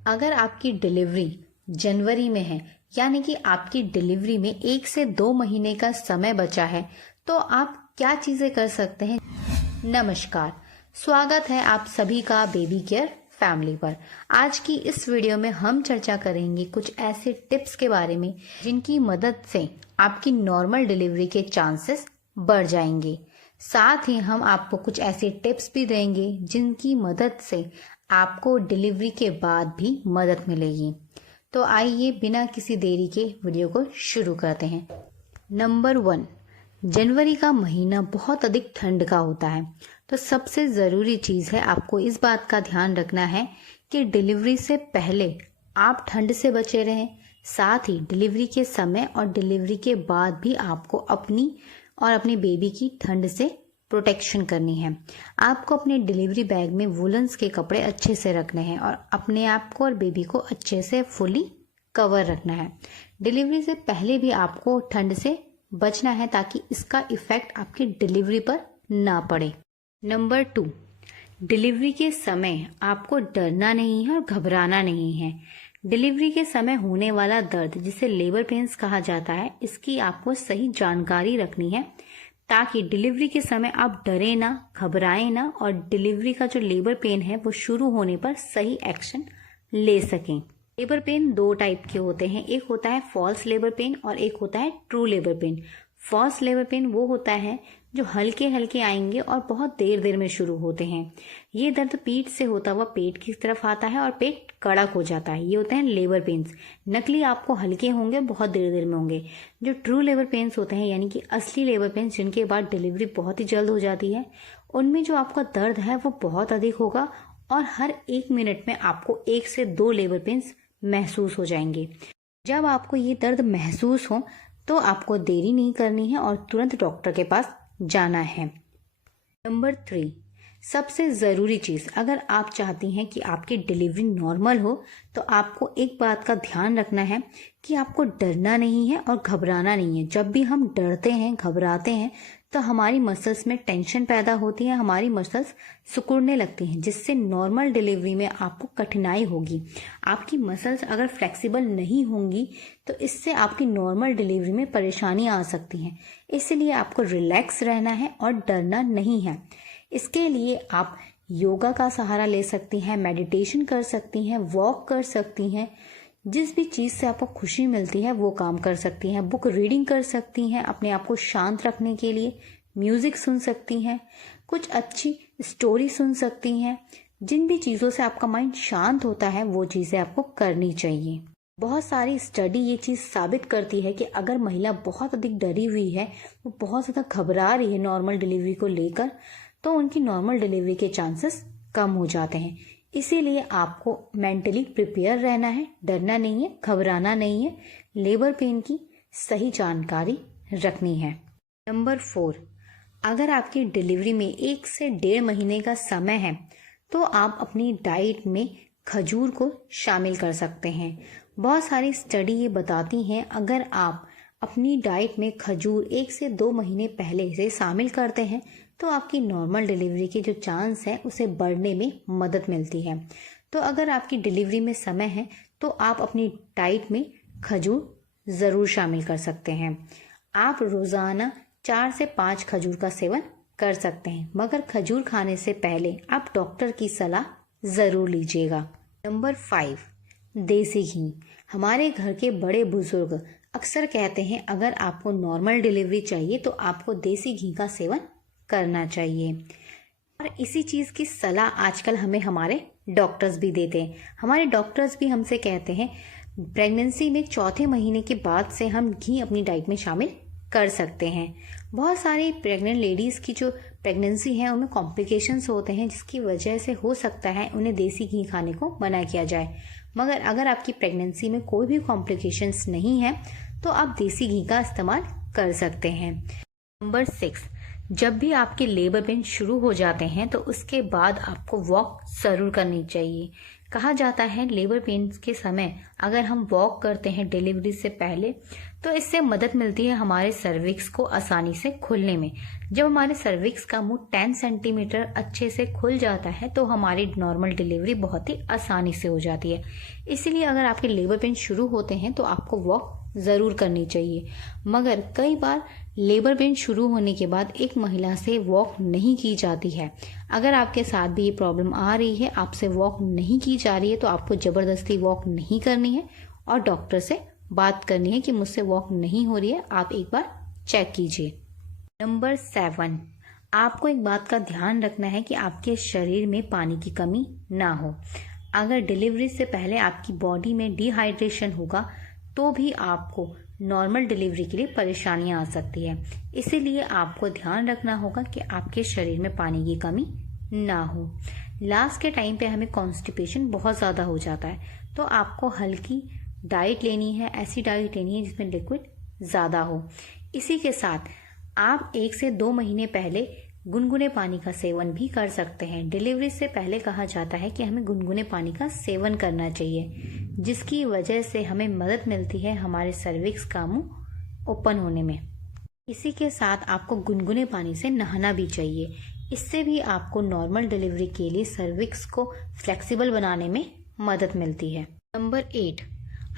अगर आपकी डिलीवरी जनवरी में है, यानी कि आपकी डिलीवरी में 1 से 2 महीने का समय बचा है, तो आप क्या चीजें कर सकते हैं। नमस्कार, स्वागत है आप सभी का बेबी केयर फैमिली पर। आज की इस वीडियो में हम चर्चा करेंगे कुछ ऐसे टिप्स के बारे में जिनकी मदद से आपकी नॉर्मल डिलीवरी के चांसेस बढ़ जाएंगे। साथ ही हम आपको कुछ ऐसे टिप्स भी देंगे जिनकी मदद से आपको डिलीवरी के बाद भी मदद मिलेगी। तो आइए बिना किसी देरी के वीडियो को शुरू करते हैं। नंबर 1, जनवरी का महीना बहुत अधिक ठंड का होता है, तो सबसे ज़रूरी चीज़ है आपको इस बात का ध्यान रखना है कि डिलीवरी से पहले आप ठंड से बचे रहें। साथ ही डिलीवरी के समय और डिलीवरी के बाद भी आपको अपनी और अपने बेबी की ठंड से प्रोटेक्शन करनी है। आपको अपने डिलीवरी बैग में वुलन्स के कपड़े अच्छे से रखने हैं और अपने आप को और बेबी को अच्छे से फुली कवर रखना है। डिलीवरी से पहले भी आपको ठंड से बचना है ताकि इसका इफेक्ट आपकी डिलीवरी पर ना पड़े। नंबर 2, डिलीवरी के समय आपको डरना नहीं है और घबराना नहीं है। डिलीवरी के समय होने वाला दर्द, जिसे लेबर पेन्स कहा जाता है, इसकी आपको सही जानकारी रखनी है ताकि डिलीवरी के समय आप डरे ना, घबराएं ना और डिलीवरी का जो लेबर पेन है वो शुरू होने पर सही एक्शन ले सकें। लेबर पेन 2 टाइप के होते हैं, एक होता है फॉल्स लेबर पेन और एक होता है true labour pain. False labour pain वो होता है जो हल्के हल्के आएंगे और बहुत देर देर में शुरू होते हैं। ये दर्द पीठ से होता हुआ पेट की तरफ आता है और पेट कड़क हो जाता है। ये होते हैं लेबर पेन्स। नकली आपको हल्के होंगे, बहुत देर देर में होंगे। जो ट्रू लेबर पेन्स होते हैं, यानी कि असली लेबर पेन्स जिनके बाद डिलीवरी बहुत ही जल्द हो जाती है, उनमें जो आपका दर्द है वो बहुत अधिक होगा और हर 1 मिनट में आपको 1 से 2 लेबर पेन्स महसूस हो जाएंगे। जब आपको ये दर्द महसूस हो तो आपको देरी नहीं करनी है और तुरंत डॉक्टर के पास जाना है। नंबर 3, सबसे ज़रूरी चीज़, अगर आप चाहती हैं कि आपकी डिलीवरी नॉर्मल हो तो आपको एक बात का ध्यान रखना है कि आपको डरना नहीं है और घबराना नहीं है। जब भी हम डरते हैं, घबराते हैं, तो हमारी मसल्स में टेंशन पैदा होती है, हमारी मसल्स सिकुड़ने लगती हैं, जिससे नॉर्मल डिलीवरी में आपको कठिनाई होगी। आपकी मसल्स अगर फ्लेक्सिबल नहीं होंगी तो इससे आपकी नॉर्मल डिलीवरी में परेशानी आ सकती हैं। इसलिए आपको रिलैक्स रहना है और डरना नहीं है। इसके लिए आप योगा का सहारा ले सकती हैं, मेडिटेशन कर सकती हैं, वॉक कर सकती हैं। जिस भी चीज़ से आपको खुशी मिलती है वो काम कर सकती हैं। बुक रीडिंग कर सकती हैं अपने आप को शांत रखने के लिए। म्यूज़िक सुन सकती हैं, कुछ अच्छी स्टोरी सुन सकती हैं। जिन भी चीज़ों से आपका माइंड शांत होता है वो चीज़ें आपको करनी चाहिए। बहुत सारी स्टडी ये चीज़ साबित करती है कि अगर महिला बहुत अधिक डरी हुई है, वो बहुत ज़्यादा घबरा रही है नॉर्मल डिलीवरी को लेकर, तो उनकी नॉर्मल डिलीवरी के चांसेस कम हो जाते हैं। इसीलिए आपको मेंटली प्रिपेयर रहना है, डरना नहीं है, घबराना नहीं है, लेबर पेन की सही जानकारी रखनी है। नंबर 4, अगर आपकी डिलीवरी में 1 से 1.5 महीने का समय है तो आप अपनी डाइट में खजूर को शामिल कर सकते हैं। बहुत सारी स्टडी ये बताती हैं अगर आप अपनी डाइट में खजूर 1 से 2 महीने पहले से शामिल करते हैं तो आपकी नॉर्मल डिलीवरी के जो चांस है उसे बढ़ने में मदद मिलती है। तो अगर आपकी डिलीवरी में समय है तो आप अपनी डाइट में खजूर ज़रूर शामिल कर सकते हैं। आप रोज़ाना 4 से 5 खजूर का सेवन कर सकते हैं, मगर खजूर खाने से पहले आप डॉक्टर की सलाह ज़रूर लीजिएगा। नंबर 5, देसी घी। हमारे घर के बड़े बुजुर्ग अक्सर कहते हैं अगर आपको नॉर्मल डिलीवरी चाहिए तो आपको देसी घी का सेवन करना चाहिए। और इसी चीज़ की सलाह आजकल हमें हमारे डॉक्टर्स भी देते हैं। हमारे डॉक्टर्स भी हमसे कहते हैं प्रेगनेंसी में 4थे महीने के बाद से हम घी अपनी डाइट में शामिल कर सकते हैं। बहुत सारी प्रेग्नेंट लेडीज़ की जो प्रेगनेंसी है उनमें कॉम्प्लिकेशंस होते हैं, जिसकी वजह से हो सकता है उन्हें देसी घी खाने को मना किया जाए। मगर अगर आपकी प्रेगनेंसी में कोई भी कॉम्प्लिकेशंस नहीं है तो आप देसी घी का इस्तेमाल कर सकते हैं। नंबर 6, जब भी आपके लेबर पेन शुरू हो जाते हैं तो उसके बाद आपको वॉक ज़रूर करनी चाहिए। कहा जाता है लेबर पेन्स के समय अगर हम वॉक करते हैं डिलीवरी से पहले तो इससे मदद मिलती है हमारे सर्विक्स को आसानी से खुलने में। जब हमारे सर्विक्स का मुंह 10 सेंटीमीटर अच्छे से खुल जाता है तो हमारी नॉर्मल डिलीवरी बहुत ही आसानी से हो जाती है। इसीलिए अगर आपके लेबर पेन शुरू होते हैं तो आपको वॉक ज़रूर करनी चाहिए। मगर कई बार लेबर पेन शुरू होने के बाद एक महिला से वॉक नहीं की जाती है। अगर आपके साथ भी ये प्रॉब्लम आ रही है, आपसे वॉक नहीं की जा रही है, तो आपको ज़बरदस्ती वॉक नहीं करनी है और डॉक्टर से बात करनी है कि मुझसे वॉक नहीं हो रही है, आप एक बार चेक कीजिए। नंबर 7, आपको एक बात का ध्यान रखना है कि आपके शरीर में पानी की कमी ना हो। अगर डिलीवरी से पहले आपकी बॉडी में डिहाइड्रेशन होगा तो भी आपको नॉर्मल डिलीवरी के लिए परेशानियां आ सकती है। इसीलिए आपको ध्यान रखना होगा कि आपके शरीर में पानी की कमी ना हो। लास्ट के टाइम पे हमें कॉन्स्टिपेशन बहुत ज़्यादा हो जाता है, तो आपको हल्की डाइट लेनी है, ऐसी डाइट लेनी है जिसमें लिक्विड ज़्यादा हो। इसी के साथ आप 1 से 2 महीने पहले गुनगुने पानी का सेवन भी कर सकते हैं। डिलीवरी से पहले कहा जाता है कि हमें गुनगुने पानी का सेवन करना चाहिए, जिसकी वजह से हमें मदद मिलती है हमारे सर्विक्स का मुंह ओपन होने में। इसी के साथ आपको गुनगुने पानी से नहाना भी चाहिए। इससे भी आपको नॉर्मल डिलीवरी के लिए सर्विक्स को फ्लेक्सिबल बनाने में मदद मिलती है। नंबर 8,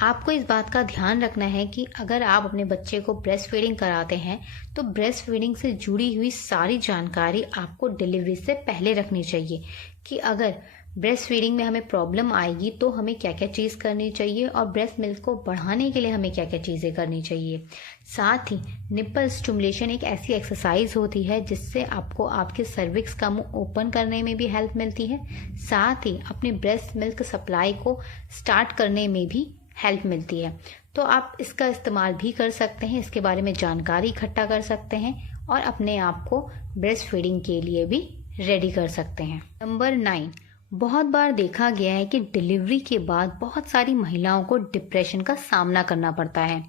आपको इस बात का ध्यान रखना है कि अगर आप अपने बच्चे को ब्रेस्ट फीडिंग कराते हैं तो ब्रेस्ट फीडिंग से जुड़ी हुई सारी जानकारी आपको डिलीवरी से पहले रखनी चाहिए कि अगर ब्रेस्ट फीडिंग में हमें प्रॉब्लम आएगी तो हमें क्या क्या चीज़ करनी चाहिए और ब्रेस्ट मिल्क को बढ़ाने के लिए हमें क्या क्या चीज़ें करनी चाहिए। साथ ही निप्पल स्टिमुलेशन एक ऐसी एक्सरसाइज होती है जिससे आपको आपके सर्विक्स का मुंह ओपन करने में भी हेल्प मिलती है, साथ ही अपने ब्रेस्ट मिल्क सप्लाई को स्टार्ट करने में भी हेल्प मिलती है। तो आप इसका इस्तेमाल भी कर सकते हैं, इसके बारे में जानकारी इकट्ठा कर सकते हैं और अपने आप को ब्रेस्ट फीडिंग के लिए भी रेडी कर सकते हैं। नंबर 9, बहुत बार देखा गया है कि डिलीवरी के बाद बहुत सारी महिलाओं को डिप्रेशन का सामना करना पड़ता है।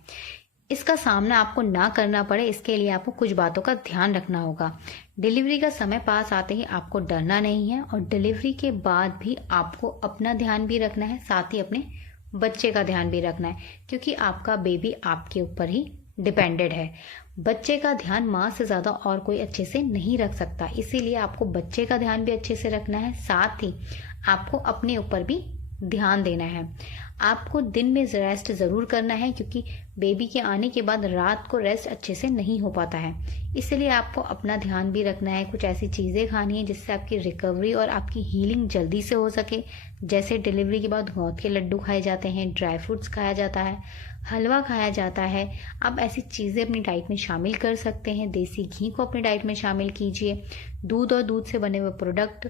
इसका सामना आपको ना करना पड़े, इसके लिए आपको कुछ बातों का ध्यान रखना होगा। डिलीवरी का समय पास आते ही आपको डरना नहीं है और डिलीवरी के बाद भी आपको अपना ध्यान भी रखना है, साथ ही अपने बच्चे का ध्यान भी रखना है, क्योंकि आपका बेबी आपके ऊपर ही डिपेंडेड है। बच्चे का ध्यान माँ से ज़्यादा और कोई अच्छे से नहीं रख सकता, इसीलिए आपको बच्चे का ध्यान भी अच्छे से रखना है, साथ ही आपको अपने ऊपर भी ध्यान देना है। आपको दिन में रेस्ट ज़रूर करना है, क्योंकि बेबी के आने के बाद रात को रेस्ट अच्छे से नहीं हो पाता है। इसलिए आपको अपना ध्यान भी रखना है। कुछ ऐसी चीज़ें खानी है जिससे आपकी रिकवरी और आपकी हीलिंग जल्दी से हो सके, जैसे डिलीवरी के बाद गोंद के लड्डू खाए जाते हैं, ड्राई फ्रूट्स खाया जाता है, हलवा खाया जाता है। आप ऐसी चीज़ें अपनी डाइट में शामिल कर सकते हैं। देसी घी को अपनी डाइट में शामिल कीजिए। दूध और दूध से बने हुए प्रोडक्ट,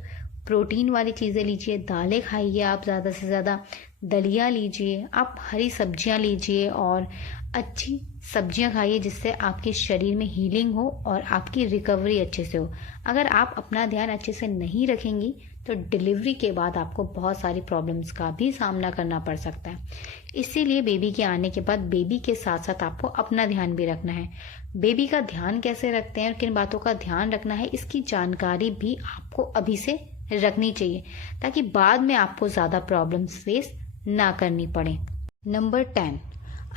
प्रोटीन वाली चीज़ें लीजिए। दालें खाइए आप ज़्यादा से ज़्यादा, दलिया लीजिए, आप हरी सब्जियां लीजिए और अच्छी सब्जियां खाइए जिससे आपके शरीर में हीलिंग हो और आपकी रिकवरी अच्छे से हो। अगर आप अपना ध्यान अच्छे से नहीं रखेंगी तो डिलीवरी के बाद आपको बहुत सारी प्रॉब्लम्स का भी सामना करना पड़ सकता है। इसीलिए बेबी के आने के बाद बेबी के साथ साथ आपको अपना ध्यान भी रखना है। बेबी का ध्यान कैसे रखते हैं और किन बातों का ध्यान रखना है, इसकी जानकारी भी आपको अभी से रखनी चाहिए, ताकि बाद में आपको ज़्यादा प्रॉब्लम्स फेस ना करनी पड़े। नंबर 10,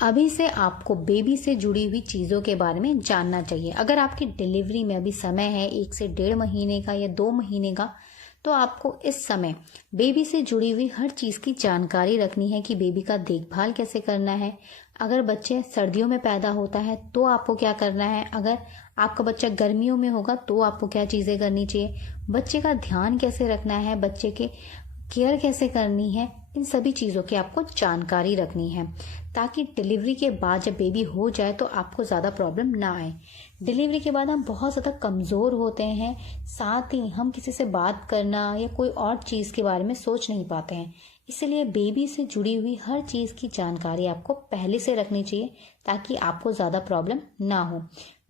अभी से आपको बेबी से जुड़ी हुई चीज़ों के बारे में जानना चाहिए। अगर आपकी डिलीवरी में अभी समय है 1 से 1.5 महीने का या 2 महीने का, तो आपको इस समय बेबी से जुड़ी हुई हर चीज़ की जानकारी रखनी है कि बेबी का देखभाल कैसे करना है। अगर बच्चे सर्दियों में पैदा होता है तो आपको क्या करना है, अगर आपका बच्चा गर्मियों में होगा तो आपको क्या चीज़ें करनी चाहिए, बच्चे का ध्यान कैसे रखना है, बच्चे के केयर कैसे करनी है, इन सभी चीज़ों की आपको जानकारी रखनी है, ताकि डिलीवरी के बाद जब बेबी हो जाए तो आपको ज़्यादा प्रॉब्लम ना आए। डिलीवरी के बाद हम बहुत ज़्यादा कमज़ोर होते हैं, साथ ही हम किसी से बात करना या कोई और चीज़ के बारे में सोच नहीं पाते हैं। इसलिए बेबी से जुड़ी हुई हर चीज़ की जानकारी आपको पहले से रखनी चाहिए, ताकि आपको ज़्यादा प्रॉब्लम ना हो।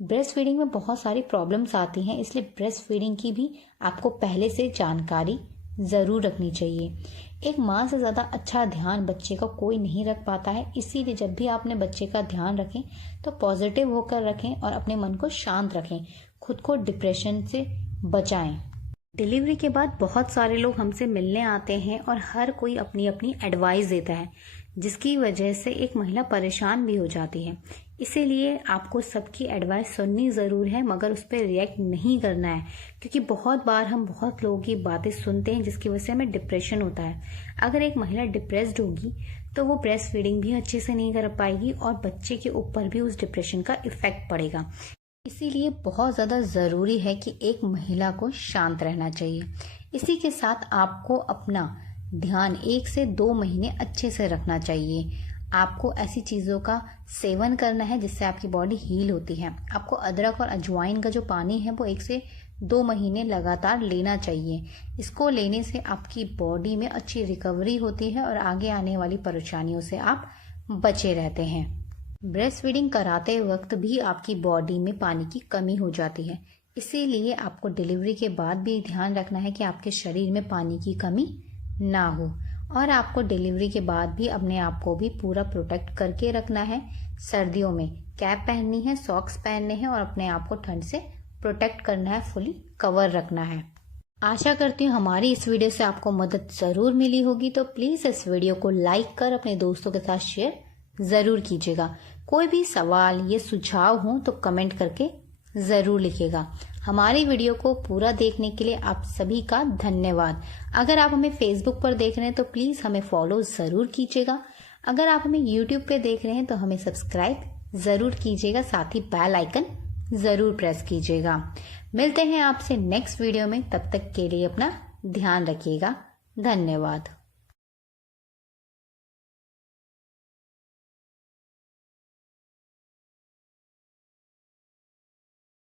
ब्रेस्ट फीडिंग में बहुत सारी प्रॉब्लम्स आती हैं, इसलिए ब्रेस्ट फीडिंग की भी आपको पहले से जानकारी ज़रूर रखनी चाहिए। एक माँ से ज़्यादा अच्छा ध्यान बच्चे का कोई नहीं रख पाता है, इसीलिए जब भी आप अपने बच्चे का ध्यान रखें तो पॉजिटिव होकर रखें और अपने मन को शांत रखें, खुद को डिप्रेशन से बचाएं। डिलीवरी के बाद बहुत सारे लोग हमसे मिलने आते हैं और हर कोई अपनी अपनी एडवाइस देता है, जिसकी वजह से एक महिला परेशान भी हो जाती है। इसीलिए आपको सबकी एडवाइस सुननी ज़रूर है, मगर उस पर रिएक्ट नहीं करना है, क्योंकि बहुत बार हम बहुत लोगों की बातें सुनते हैं जिसकी वजह से हमें डिप्रेशन होता है। अगर एक महिला डिप्रेस्ड होगी तो वो ब्रेस्ट फीडिंग भी अच्छे से नहीं कर पाएगी और बच्चे के ऊपर भी उस डिप्रेशन का इफेक्ट पड़ेगा। इसीलिए बहुत ज़्यादा ज़रूरी है कि एक महिला को शांत रहना चाहिए। इसी के साथ आपको अपना ध्यान 1 से 2 महीने अच्छे से रखना चाहिए। आपको ऐसी चीज़ों का सेवन करना है जिससे आपकी बॉडी हील होती है। आपको अदरक और अजवाइन का जो पानी है वो 1 से 2 महीने लगातार लेना चाहिए। इसको लेने से आपकी बॉडी में अच्छी रिकवरी होती है और आगे आने वाली परेशानियों से आप बचे रहते हैं। ब्रेस्ट फीडिंग कराते वक्त भी आपकी बॉडी में पानी की कमी हो जाती है, इसीलिए आपको डिलीवरी के बाद भी ध्यान रखना है कि आपके शरीर में पानी की कमी ना हो। और आपको डिलीवरी के बाद भी अपने आप को भी पूरा प्रोटेक्ट करके रखना है। सर्दियों में कैप पहननी है, सॉक्स पहनने हैं और अपने आप को ठंड से प्रोटेक्ट करना है, फुली कवर रखना है। आशा करती हूँ हमारी इस वीडियो से आपको मदद ज़रूर मिली होगी। तो प्लीज़ इस वीडियो को लाइक कर अपने दोस्तों के साथ शेयर ज़रूर कीजिएगा। कोई भी सवाल या सुझाव हो तो कमेंट करके ज़रूर लिखिएगा। हमारी वीडियो को पूरा देखने के लिए आप सभी का धन्यवाद। अगर आप हमें फेसबुक पर देख रहे हैं तो प्लीज़ हमें फॉलो ज़रूर कीजिएगा। अगर आप हमें यूट्यूब पे देख रहे हैं तो हमें सब्सक्राइब ज़रूर कीजिएगा, साथ ही बेल आइकन ज़रूर प्रेस कीजिएगा। मिलते हैं आपसे नेक्स्ट वीडियो में, तब तक के लिए अपना ध्यान रखिएगा। धन्यवाद।